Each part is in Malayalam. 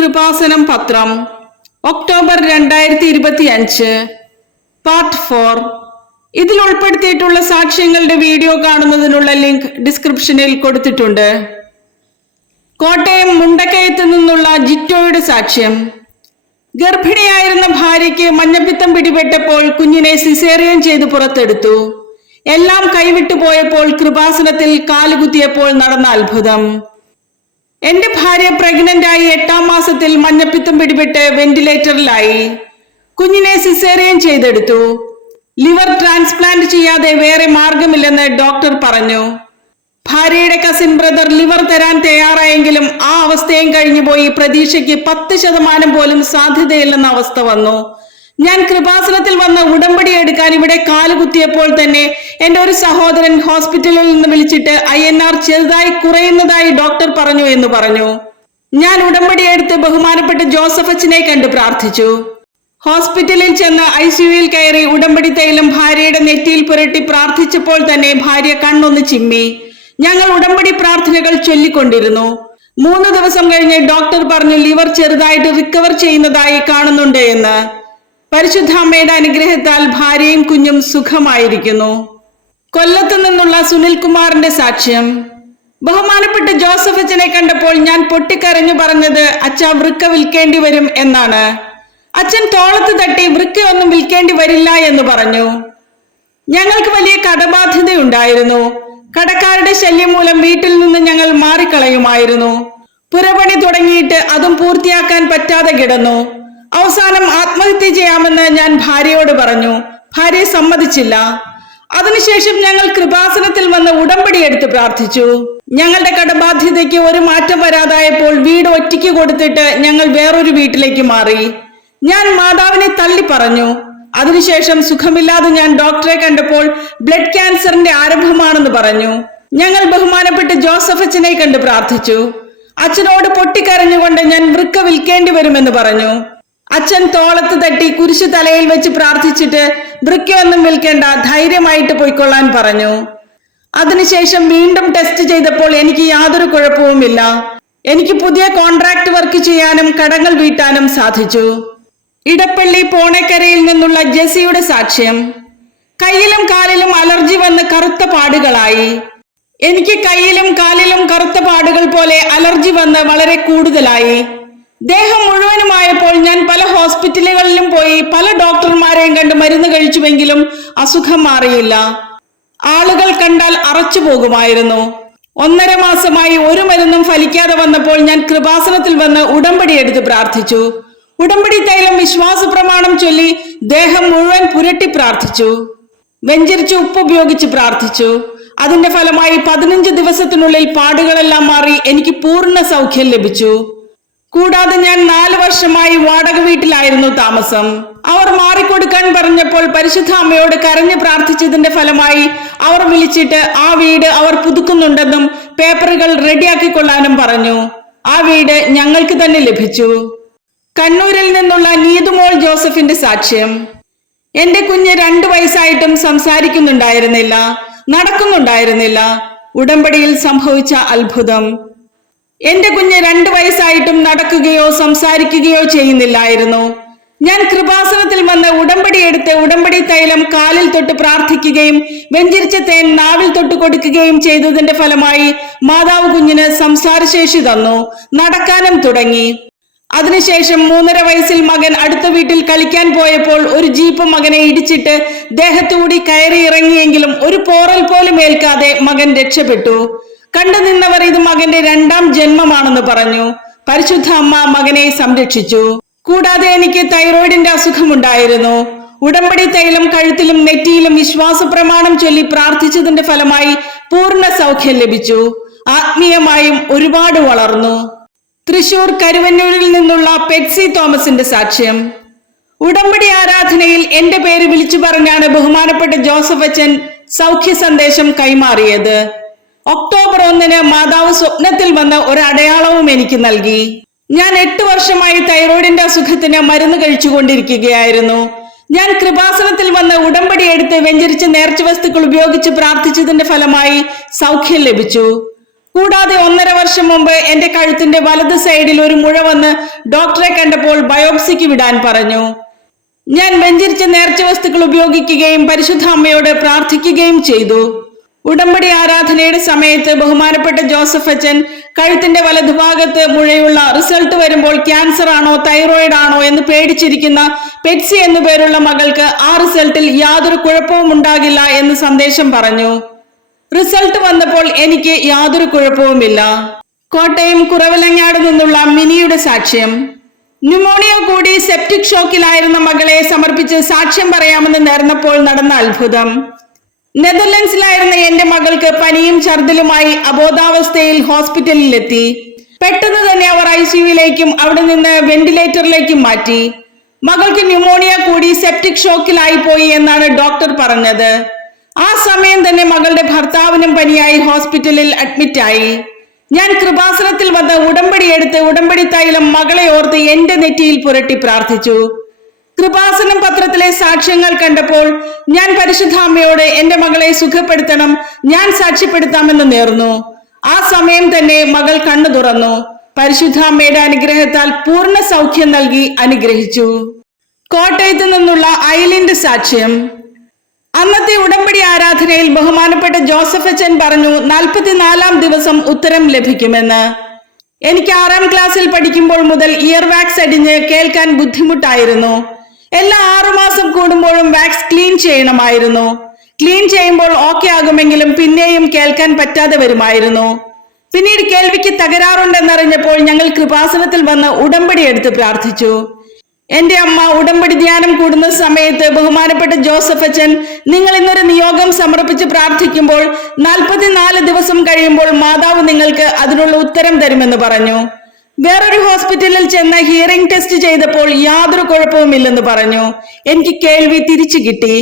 കൃപാസനം പത്രം ഒക്ടോബർ 2025 പാർട്ട് 4. ഇതിൽ ഉൾപ്പെടുത്തിയിട്ടുള്ള സാക്ഷ്യങ്ങളുടെ വീഡിയോ കാണുന്നതിനുള്ള ലിങ്ക് ഡിസ്ക്രിപ്ഷനിൽ കൊടുത്തിട്ടുണ്ട്. കോട്ടയം മുണ്ടക്കയത്ത് നിന്നുള്ള ജിറ്റോയുടെ സാക്ഷ്യം. ഗർഭിണിയായിരുന്ന ഭാര്യയ്ക്ക് മഞ്ഞപ്പിത്തം പിടിപെട്ടപ്പോൾ കുഞ്ഞിനെ സിസേറിയൻ ചെയ്ത് പുറത്തെടുത്തു. എല്ലാം കൈവിട്ടു പോയപ്പോൾ കൃപാസനത്തിൽ കാലുകുത്തിയപ്പോൾ നടന്ന അത്ഭുതം. എന്റെ ഭാര്യ പ്രഗ്നന്റ് ആയി 8ാം മാസത്തിൽ മഞ്ഞപ്പിത്തം പിടിപെട്ട് വെന്റിലേറ്ററിലായി. കുഞ്ഞിനെ സിസേറിയൻ ചെയ്തെടുത്തു. ലിവർ ട്രാൻസ്പ്ലാന്റ് ചെയ്യാതെ വേറെ മാർഗമില്ലെന്ന് ഡോക്ടർ പറഞ്ഞു. ഭാര്യയുടെ കസിൻ ബ്രദർ ലിവർ തരാൻ തയ്യാറായെങ്കിലും ആ അവസ്ഥയും കഴിഞ്ഞുപോയി. പ്രതീക്ഷയ്ക്ക് 10% പോലും സാധ്യതയില്ലെന്ന അവസ്ഥ വന്നു. ഞാൻ കൃപാസനത്തിൽ വന്ന് ഉടമ്പടി എടുക്കാൻ ഇവിടെ കാലുകുത്തിയപ്പോൾ തന്നെ എന്റെ ഒരു സഹോദരൻ ഹോസ്പിറ്റലിൽ നിന്ന് വിളിച്ചിട്ട് INR ചെറുതായി കുറയുന്നതായി ഡോക്ടർ പറഞ്ഞു എന്ന് പറഞ്ഞു. ഞാൻ ഉടമ്പടി എടുത്ത് ബഹുമാനപ്പെട്ട ജോസഫ് അച്ഛനെ കണ്ട് പ്രാർത്ഥിച്ചു. ഹോസ്പിറ്റലിൽ ചെന്ന് ICUയിൽ കയറി ഉടമ്പടി തൈലം ഭാര്യയുടെ നെറ്റിയിൽ പുരട്ടി പ്രാർത്ഥിച്ചപ്പോൾ തന്നെ ഭാര്യ കണ്ണൊന്ന് ചിമ്മി. ഞങ്ങൾ ഉടമ്പടി പ്രാർത്ഥനകൾ ചൊല്ലിക്കൊണ്ടിരുന്നു. 3 ദിവസം കഴിഞ്ഞ് ഡോക്ടർ പറഞ്ഞു ലിവർ ചെറുതായിട്ട് റിക്കവർ ചെയ്യുന്നതായി കാണുന്നുണ്ട് എന്ന്. പരിശുദ്ധ അമ്മയുടെ അനുഗ്രഹത്താൽ ഭാര്യയും കുഞ്ഞും സുഖമായിരിക്കുന്നു. കൊല്ലത്ത് നിന്നുള്ള സുനിൽകുമാറിന്റെ സാക്ഷ്യം. ബഹുമാനപ്പെട്ട ജോസഫ് അച്ഛനെ കണ്ടപ്പോൾ ഞാൻ പൊട്ടിക്കരഞ്ഞു പറഞ്ഞത് അച്ഛാ വൃക്ക വിൽക്കേണ്ടി വരും എന്നാണ്. അച്ഛൻ തോളത്ത് തട്ടി വൃക്കയൊന്നും വിൽക്കേണ്ടി വരില്ല എന്ന് പറഞ്ഞു. ഞങ്ങൾക്ക് വലിയ കടബാധ്യതയുണ്ടായിരുന്നു. കടക്കാരുടെ ശല്യം മൂലം വീട്ടിൽ നിന്ന് ഞങ്ങൾ മാറിക്കളയുമായിരുന്നു. പുരപണി തുടങ്ങിയിട്ട് അതും പൂർത്തിയാക്കാൻ പറ്റാതെ കിടന്നു. അവസാനം ആത്മഹത്യ ചെയ്യാമെന്ന് ഞാൻ ഭാര്യയോട് പറഞ്ഞു. ഭാര്യ സമ്മതിച്ചില്ല. അതിനുശേഷം ഞങ്ങൾ കൃപാസനത്തിൽ വന്ന് ഉടമ്പടി എടുത്ത് പ്രാർത്ഥിച്ചു. ഞങ്ങളുടെ കടബാധ്യതയ്ക്ക് ഒരു മാറ്റം വരാതായപ്പോൾ വീട് ഒറ്റയ്ക്ക് കൊടുത്തിട്ട് ഞങ്ങൾ വേറൊരു വീട്ടിലേക്ക് മാറി. ഞാൻ മാതാവിനെ തള്ളി പറഞ്ഞു. അതിനുശേഷം സുഖമില്ലാതെ ഞാൻ ഡോക്ടറെ കണ്ടപ്പോൾ ബ്ലഡ് ക്യാൻസറിന്റെ ആരംഭമാണെന്ന് പറഞ്ഞു. ഞങ്ങൾ ബഹുമാനപ്പെട്ട ജോസഫ് അച്ഛനെ കണ്ട് പ്രാർത്ഥിച്ചു. അച്ഛനോട് പൊട്ടിക്കരഞ്ഞുകൊണ്ട് ഞാൻ വൃക്ക വിൽക്കേണ്ടി വരുമെന്ന് പറഞ്ഞു. അച്ഛൻ തോളത്ത് തട്ടി കുരിശു തലയിൽ വെച്ച് പ്രാർത്ഥിച്ചിട്ട് വൃക്കയൊന്നും വിൽക്കേണ്ട, ധൈര്യമായിട്ട് പോയിക്കൊള്ളാൻ പറഞ്ഞു. അതിനുശേഷം വീണ്ടും ടെസ്റ്റ് ചെയ്തപ്പോൾ എനിക്ക് യാതൊരു കുഴപ്പവുമില്ല. എനിക്ക് പുതിയ കോൺട്രാക്ട് വർക്ക് ചെയ്യാനും കടങ്ങൾ വീട്ടാനും സാധിച്ചു. ഇടപ്പള്ളി പോണക്കരയിൽ നിന്നുള്ള ജെസിയുടെ സാക്ഷ്യം. കയ്യിലും കാലിലും അലർജി വന്ന് കറുത്ത പാടുകളായി. എനിക്ക് കയ്യിലും കാലിലും കറുത്ത പാടുകൾ പോലെ അലർജി വന്ന് വളരെ കൂടുതലായി. ദേഹം മുഴുവനുമായപ്പോൾ ഞാൻ പല ഹോസ്പിറ്റലുകളിലും പോയി പല ഡോക്ടർമാരെയും കണ്ട് മരുന്ന് കഴിച്ചുവെങ്കിലും അസുഖം മാറിയില്ല. ആളുകൾ കണ്ടാൽ അറച്ചു പോകുമായിരുന്നു. 1.5 മാസമായി ഒരു മരുന്നും ഫലിക്കാതെ വന്നപ്പോൾ ഞാൻ കൃപാസനത്തിൽ വന്ന് ഉടമ്പടി എടുത്ത് പ്രാർത്ഥിച്ചു. ഉടമ്പടി തൈലം വിശ്വാസ പ്രമാണം ചൊല്ലി ദേഹം മുഴുവൻ പുരട്ടി പ്രാർത്ഥിച്ചു. വെഞ്ചരിച്ച് ഉപ്പ് ഉപയോഗിച്ച് പ്രാർത്ഥിച്ചു. അതിന്റെ ഫലമായി 15 ദിവസത്തിനുള്ളിൽ പാടുകളെല്ലാം മാറി എനിക്ക് പൂർണ്ണ സൗഖ്യം ലഭിച്ചു. കൂടാതെ ഞാൻ 4 വർഷമായി വാടക വീട്ടിലായിരുന്നു താമസം. അവർ മാറിക്കൊടുക്കാൻ പറഞ്ഞപ്പോൾ പരിശുദ്ധ അമ്മയോട് കരഞ്ഞു പ്രാർത്ഥിച്ചതിന്റെ ഫലമായി അവർ വിളിച്ചിട്ട് ആ വീട് അവർ പുതുക്കുന്നുണ്ടെന്നും പേപ്പറുകൾ റെഡിയാക്കിക്കൊള്ളാനും പറഞ്ഞു. ആ വീട് ഞങ്ങൾക്ക് തന്നെ ലഭിച്ചു. കണ്ണൂരിൽ നിന്നുള്ള നീതുമോൾ ജോസഫിന്റെ സാക്ഷ്യം. എന്റെ കുഞ്ഞ് 2 വയസ്സായിട്ടും സംസാരിക്കുന്നുണ്ടായിരുന്നില്ല, നടക്കുന്നുണ്ടായിരുന്നില്ല. ഉടമ്പടിയിൽ സംഭവിച്ച അത്ഭുതം. എന്റെ കുഞ്ഞ് 2 വയസ്സായിട്ടും നടക്കുകയോ സംസാരിക്കുകയോ ചെയ്യുന്നില്ലായിരുന്നു. ഞാൻ കൃപാസനത്തിൽ വന്ന് ഉടമ്പടി എടുത്ത് ഉടമ്പടി തൈലം കാലിൽ തൊട്ട് പ്രാർത്ഥിക്കുകയും വെഞ്ചരിച്ച തേൻ നാവിൽ തൊട്ട് കൊടുക്കുകയും ചെയ്തതിന്റെ ഫലമായി മാതാവ് കുഞ്ഞിന് സംസാരശേഷി തന്നു. നടക്കാനും തുടങ്ങി. അതിനുശേഷം 3.5 വയസ്സിൽ മകൻ അടുത്ത വീട്ടിൽ കളിക്കാൻ പോയപ്പോൾ ഒരു ജീപ്പ് മകനെ ഇടിച്ചിട്ട് ദേഹത്തുകൂടി കയറി ഇറങ്ങിയെങ്കിലും ഒരു പോറൽ പോലും ഏൽക്കാതെ മകൻ രക്ഷപ്പെട്ടു. കണ്ടു നിന്നവർ ഇത് മകന്റെ 2ാം ജന്മമാണെന്ന് പറഞ്ഞു. പരിശുദ്ധ അമ്മ മകനെ സംരക്ഷിച്ചു. കൂടാതെ എനിക്ക് തൈറോയിഡിന്റെ അസുഖമുണ്ടായിരുന്നു. ഉടമ്പടി തൈലം കഴുത്തിലും നെറ്റിയിലും വിശ്വാസ പ്രമാണം ചൊല്ലി പ്രാർത്ഥിച്ചതിന്റെ ഫലമായി പൂർണ്ണ സൗഖ്യം ലഭിച്ചു. ആത്മീയമായും ഒരുപാട് വളർന്നു. തൃശൂർ കരുവന്നൂരിൽ നിന്നുള്ള പെറ്റ്സി തോമസിന്റെ സാക്ഷ്യം. ഉടമ്പടി ആരാധനയിൽ എന്റെ പേര് വിളിച്ചു പറഞ്ഞാണ് ബഹുമാനപ്പെട്ട ജോസഫ് അച്ഛൻ സൗഖ്യ സന്ദേശം കൈമാറിയത്. ഒക്ടോബർ 1 മാതാവ് സ്വപ്നത്തിൽ വന്ന് ഒരു അടയാളവും എനിക്ക് നൽകി. ഞാൻ 8 വർഷമായി തൈറോയിഡിന്റെ അസുഖത്തിന് മരുന്ന് കഴിച്ചുകൊണ്ടിരിക്കുകയായിരുന്നു. ഞാൻ കൃപാസനത്തിൽ വന്ന് ഉടമ്പടി എടുത്ത് വെഞ്ചരിച്ച നേർച്ച വസ്തുക്കൾ ഉപയോഗിച്ച് പ്രാർത്ഥിച്ചതിന്റെ ഫലമായി സൗഖ്യം ലഭിച്ചു. കൂടാതെ 1.5 വർഷം മുമ്പ് എന്റെ കഴുത്തിന്റെ വലത് സൈഡിൽ ഒരു മുഴ വന്ന് ഡോക്ടറെ കണ്ടപ്പോൾ ബയോപ്സിക്ക് വിടാൻ പറഞ്ഞു. ഞാൻ വെഞ്ചരിച്ച നേർച്ച വസ്തുക്കൾ ഉപയോഗിക്കുകയും പരിശുദ്ധ അമ്മയോട് പ്രാർത്ഥിക്കുകയും ചെയ്തു. ഉടമ്പടി ആരാധനയുടെ സമയത്ത് ബഹുമാനപ്പെട്ട ജോസഫ് അച്ഛൻ കഴുത്തിന്റെ വലതുഭാഗത്ത് മുഴയുള്ള റിസൾട്ട് വരുമ്പോൾ ക്യാൻസർ ആണോ തൈറോയിഡ് ആണോ എന്ന് പേടിച്ചിരിക്കുന്ന പെറ്റ്സി എന്നു പേരുള്ള മകൾക്ക് ആ റിസൾട്ടിൽ യാതൊരു കുഴപ്പവും ഉണ്ടാകില്ല എന്ന് സന്ദേശം പറഞ്ഞു. റിസൾട്ട് വന്നപ്പോൾ എനിക്ക് യാതൊരു കുഴപ്പവുമില്ല. കോട്ടയം കുറവിലങ്ങാട് നിന്നുള്ള മിനിയുടെ സാക്ഷ്യം. ന്യൂമോണിയ കൂടി സെപ്റ്റിക് ഷോക്കിലായിരുന്ന മകളെ സമർപ്പിച്ച് സാക്ഷ്യം പറയാമെന്ന് നേർന്നപ്പോൾ നടന്ന അത്ഭുതം. നെതർലൻഡ്സിലായിരുന്ന എന്റെ മകൾക്ക് പനിയും ഛർദിലുമായി അബോധാവസ്ഥയിൽ ഹോസ്പിറ്റലിലെത്തി. പെട്ടെന്ന് തന്നെ അവർ ICUവിലേക്കും അവിടെ നിന്ന് വെന്റിലേറ്ററിലേക്കും മാറ്റി. മകൾക്ക് ന്യൂമോണിയ കൂടി സെപ്റ്റിക് ഷോക്കിലായി പോയി എന്നാണ് ഡോക്ടർ പറഞ്ഞത്. ആ സമയം തന്നെ മകളുടെ ഭർത്താവിനും പനിയായി ഹോസ്പിറ്റലിൽ അഡ്മിറ്റായി. ഞാൻ കൃപാസനത്തിൽ വന്ന് ഉടമ്പടി എടുത്ത് ഉടമ്പടി തൈലം മകളെ ഓർത്ത് എന്റെ നെറ്റിയിൽ പുരട്ടി പ്രാർത്ഥിച്ചു. കൃപാസനം പത്രത്തിലെ സാക്ഷ്യങ്ങൾ കണ്ടപ്പോൾ ഞാൻ പരിശുദ്ധ അമ്മയോട് എന്റെ മകളെ സുഖപ്പെടുത്തണം, ഞാൻ സാക്ഷ്യപ്പെടുത്താമെന്ന് നേർന്നു. ആ സമയം തന്നെ മകൾ കണ്ണു തുറന്നു. പരിശുദ്ധ അമ്മയുടെ അനുഗ്രഹത്താൽ പൂർണ്ണ സൗഖ്യം നൽകി അനുഗ്രഹിച്ചു. കോട്ടയത്ത് നിന്നുള്ള ഐലിന്റെ സാക്ഷ്യം. അന്നത്തെ ഉടമ്പടി ആരാധനയിൽ ബഹുമാനപ്പെട്ട ജോസഫ് അച്ഛൻ പറഞ്ഞു 44-ാം ദിവസം ഉത്തരം ലഭിക്കുമെന്ന്. എനിക്ക് 6ാം ക്ലാസ്സിൽ പഠിക്കുമ്പോൾ മുതൽ ഇയർ വാക്സ് അടിഞ്ഞ് കേൾക്കാൻ ബുദ്ധിമുട്ടായിരുന്നു. എല്ലാ 6 മാസം കൂടുമ്പോഴും വാക്സ് ക്ലീൻ ചെയ്യണമായിരുന്നു. ക്ലീൻ ചെയ്യുമ്പോൾ ഓക്കെ ആകുമെങ്കിലും പിന്നെയും കേൾക്കാൻ പറ്റാതെ വരുമായിരുന്നു. പിന്നീട് കേൾവിക്ക് തകരാറുണ്ടെന്നറിഞ്ഞപ്പോൾ ഞങ്ങൾ കൃപാസനത്തിൽ വന്ന് ഉടമ്പടി എടുത്ത് പ്രാർത്ഥിച്ചു. എന്റെ അമ്മ ഉടമ്പടി ധ്യാനം കൂടുന്ന സമയത്ത് ബഹുമാനപ്പെട്ട ജോസഫ് അച്ഛൻ നിങ്ങൾ ഇന്നൊരു നിയോഗം സമർപ്പിച്ച് പ്രാർത്ഥിക്കുമ്പോൾ 44 ദിവസം കഴിയുമ്പോൾ മാതാവ് നിങ്ങൾക്ക് അതിനുള്ള ഉത്തരം തരുമെന്ന് പറഞ്ഞു. വേറൊരു ഹോസ്പിറ്റലിൽ ചെന്ന് ഹിയറിംഗ് ടെസ്റ്റ് ചെയ്തപ്പോൾ യാതൊരു കുഴപ്പവുമില്ലെന്ന് പറഞ്ഞു. എനിക്ക് കേൾവി തിരിച്ചു കിട്ടി.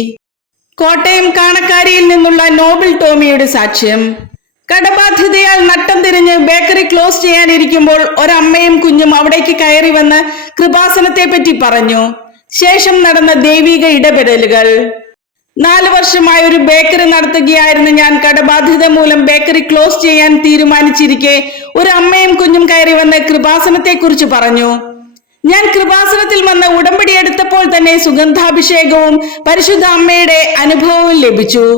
കോട്ടയം കാണക്കാരിയിൽ നിന്നുള്ള നോബിൾ ടോമിയുടെ സാക്ഷ്യം. കടബാധ്യതയാൽ നട്ടം തിരിഞ്ഞ് ബേക്കറി ക്ലോസ് ചെയ്യാനിരിക്കുമ്പോൾ ഒരമ്മയും കുഞ്ഞും അവിടേക്ക് കയറി വന്ന് കൃപാസനത്തെ പറ്റി പറഞ്ഞു. ശേഷം നടന്ന ദൈവിക ഇടപെടലുകൾ. 4 വർഷമായി ഒരു ബേക്കറി നടത്തുകയായിരുന്നു ഞാൻ. കടബാധ്യത മൂലം ബേക്കറി ക്ലോസ് ചെയ്യാൻ തീരുമാനിച്ചിരിക്കെ ഒരു അമ്മയും കുഞ്ഞും കയറി വന്ന് കൃപാസനത്തെ കുറിച്ച് പറഞ്ഞു. ഞാൻ കൃപാസനത്തിൽ വന്ന് ഉടമ്പടി എടുത്തപ്പോൾ തന്നെ സുഗന്ധാഭിഷേകവും പരിശുദ്ധ അമ്മയുടെ അനുഭവവും ലഭിച്ചു.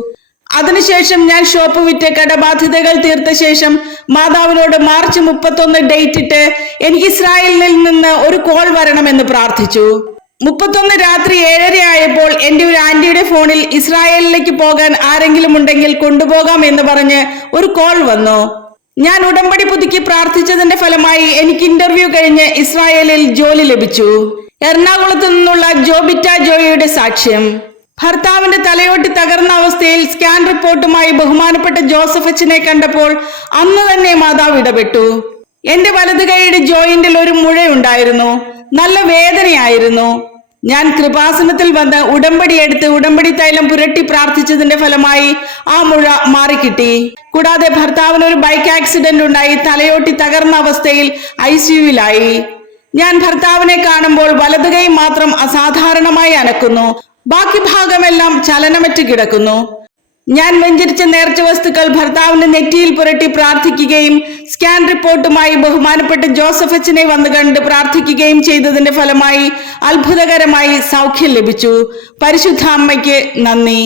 അതിനുശേഷം ഞാൻ ഷോപ്പ് വിറ്റ് കടബാധ്യതകൾ തീർത്ത ശേഷം മാതാവിനോട് മാർച്ച് 31 ഡേറ്റ് ഇട്ട് എനിക്ക് ഇസ്രായേലിൽ നിന്ന് ഒരു കോൾ വരണമെന്ന് പ്രാർത്ഥിച്ചു. 31 രാത്രി 7:30 ആയപ്പോൾ എന്റെ ഒരു ആന്റിയുടെ ഫോണിൽ ഇസ്രായേലിലേക്ക് പോകാൻ ആരെങ്കിലും ഉണ്ടെങ്കിൽ കൊണ്ടുപോകാം എന്ന് പറഞ്ഞ് ഒരു കോൾ വന്നു. ഞാൻ ഉടമ്പടി പുതുക്കി പ്രാർത്ഥിച്ചതിന്റെ ഫലമായി എനിക്ക് ഇന്റർവ്യൂ കഴിഞ്ഞ് ഇസ്രായേലിൽ ജോലി ലഭിച്ചു. എറണാകുളത്ത് നിന്നുള്ള ജോബിറ്റ ജോയിയുടെ സാക്ഷ്യം. ഭർത്താവിന്റെ തലയോട്ടി തകർന്ന അവസ്ഥയിൽ സ്കാൻ റിപ്പോർട്ടുമായി ബഹുമാനപ്പെട്ട ജോസഫ് അച്ഛനെ കണ്ടപ്പോൾ അന്ന് തന്നെ മാതാവ് ഇടപെട്ടു. എന്റെ വലത് കൈയുടെ ജോയിന്റിൽ ഒരു മുഴയുണ്ടായിരുന്നു. നല്ല വേദനയായിരുന്നു. ഞാൻ കൃപാസനത്തിൽ വന്ന് ഉടമ്പടി എടുത്ത് ഉടമ്പടി തൈലം പുരട്ടി പ്രാർത്ഥിച്ചതിന്റെ ഫലമായി ആ മുഴ മാറിക്കിട്ടി. കൂടാതെ ഭർത്താവിന് ഒരു ബൈക്ക് ആക്സിഡന്റ് ഉണ്ടായി തലയോട്ടി തകർന്ന അവസ്ഥയിൽ ICUവിലായി. ഞാൻ ഭർത്താവിനെ കാണുമ്പോൾ വലത് കൈ മാത്രം അസാധാരണമായി അനക്കുന്നു. ബാക്കി ഭാഗമെല്ലാം ചലനമറ്റ് കിടക്കുന്നു. ഞാൻ വെഞ്ചരിച്ച നേർച്ച വസ്തുക്കൾ ഭർത്താവിന്റെ നെറ്റിയിൽ പുരട്ടി പ്രാർത്ഥിക്കുകയും സ്കാൻ റിപ്പോർട്ടുമായി ബഹുമാനപ്പെട്ട ജോസഫ് അച്ഛനെ വന്നു കണ്ട് പ്രാർത്ഥിക്കുകയും ചെയ്തതിന്റെ ഫലമായി അത്ഭുതകരമായി സൗഖ്യം ലഭിച്ചു. പരിശുദ്ധ അമ്മയ്ക്ക് നന്ദി.